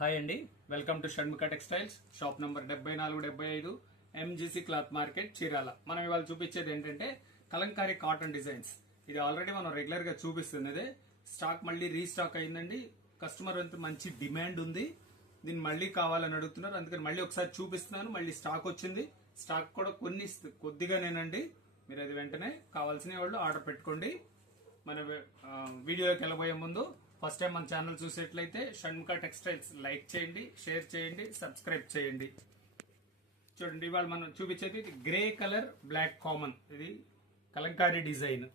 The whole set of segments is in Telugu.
హాయ్ అండి, welcome to Shanmukha textiles. Shop number 7475 MGC cloth market, Chirala. మనం ఇవాళ చూపించేది ఏంటంటే కలంకారీ కాటన్ డిజైన్స్. ఇది ఆల్రెడీ మనం రెగ్యులర్ గా చూపిస్తున్నదే. స్టాక్ మళ్ళీ రీస్టాక్ అయిందండి. కస్టమర్ అంతా మంచి డిమాండ్ ఉంది, దీన్ని మళ్ళీ కావాలని అడుగుతున్నారు. అందుకని మళ్ళీ ఒకసారి చూపిస్తున్నాను. మళ్ళీ స్టాక్ వచ్చింది. స్టాక్ కూడా కొద్దిగానేనండి. మీరు అది వెంటనే కావాల్సిన వాళ్ళు ఆర్డర్ పెట్టుకోండి. మన వీడియోకి వెళ్ళబోయే ముందు ఫస్ట్ టైం మన ఛానల్ చూసేట్లయితే షణ్ముఖ టెక్స్టైల్స్ లైక్ చేయండి, షేర్ చేయండి, సబ్స్క్రైబ్ చేయండి. చూడండి, ఇవాళ మనం చూపించేది గ్రే కలర్ బ్లాక్ కామన్. ఇది కలంకారీ డిజైన్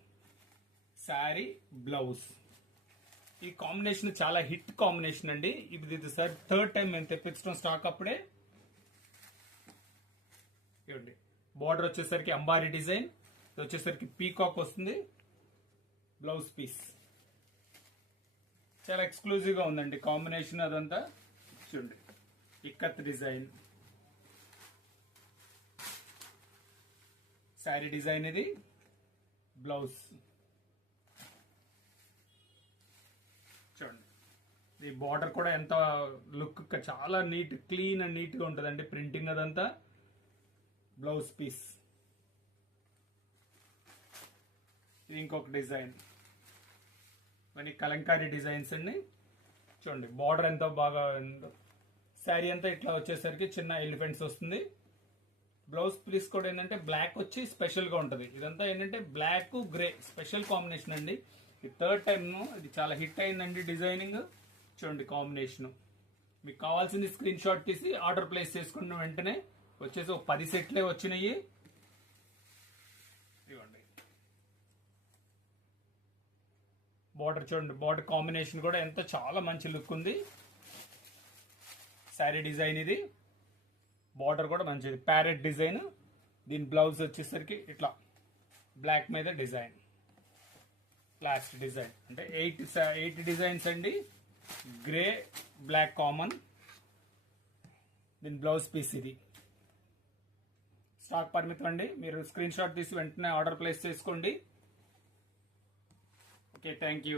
శారీ బ్లౌజ్. ఈ కాంబినేషన్ చాలా హిట్ కాంబినేషన్ అండి. ఇది సార్ థర్డ్ టైం మేము తెప్పించడం స్టాక్. అప్పుడే చూడండి, బార్డర్ వచ్చేసరికి అంబారీ డిజైన్, ఇది వచ్చేసరికి పీకాక్ వస్తుంది. బ్లౌజ్ పీస్ చాలా ఎక్స్క్లూజివ్ గా ఉందండి. కాంబినేషన్ అదంతా చూడండి. ఇక్కత్ డిజైన్ శారీ డిజైన్, ఇది బ్లౌజ్ చూడండి. ఈ బార్డర్ కూడా ఎంత లుక్, చాలా నీట్, క్లీన్ అండ్ నీట్ గా ఉంటుందండి. ప్రింటింగ్ అదంతా. బ్లౌజ్ పీస్ ఇది ఇంకొక డిజైన్. మన కలంకారీ డిజైన్స్ అండి. చూడండి, బార్డర్ ఎంతో బాగా. శారీ అంతా ఇట్లా వచ్చేసరికి చిన్న ఎలిఫెంట్స్ వస్తుంది. బ్లౌజ్ పీస్ కూడా ఏంటంటే బ్లాక్ వచ్చి స్పెషల్ గా ఉంటది. ఇదంతా ఏంటంటే బ్లాక్ గ్రే స్పెషల్ కాంబినేషన్ అండి. ఇది థర్డ్ టైం ఇది చాలా హిట్ అయిందండి డిజైనింగ్. చూడండి కాంబినేషన్. మీకు కావాల్సింది స్క్రీన్ షాట్ తీసి ఆర్డర్ ప్లేస్ చేసుకున్న వెంటనే వచ్చేసి ఒక 10 సెట్లే వచ్చినాయి. ఇవ్వండి, బార్డర్ చూడండి. బార్డర్ కాంబినేషన్ కూడా ఎంత చాలా మంచి లుక్ ఉంది. శారీ డిజైన్ ఇది. బార్డర్ కూడా మంచిది, ప్యారెట్ డిజైన్. దీని బ్లౌజ్ వచ్చేసరికి ఇట్లా బ్లాక్ మీద డిజైన్, లాస్ట్ డిజైన్. అంటే 8 డిజైన్స్ అండి. Grey black common. దీని బ్లౌజ్ పీస్ ఇది. స్టాక్ పరిమితం అండి. మీరు స్క్రీన్ షాట్ తీసి వెంటనే ఆర్డర్ ప్లేస్ చేసుకోండి. Okay, thank you.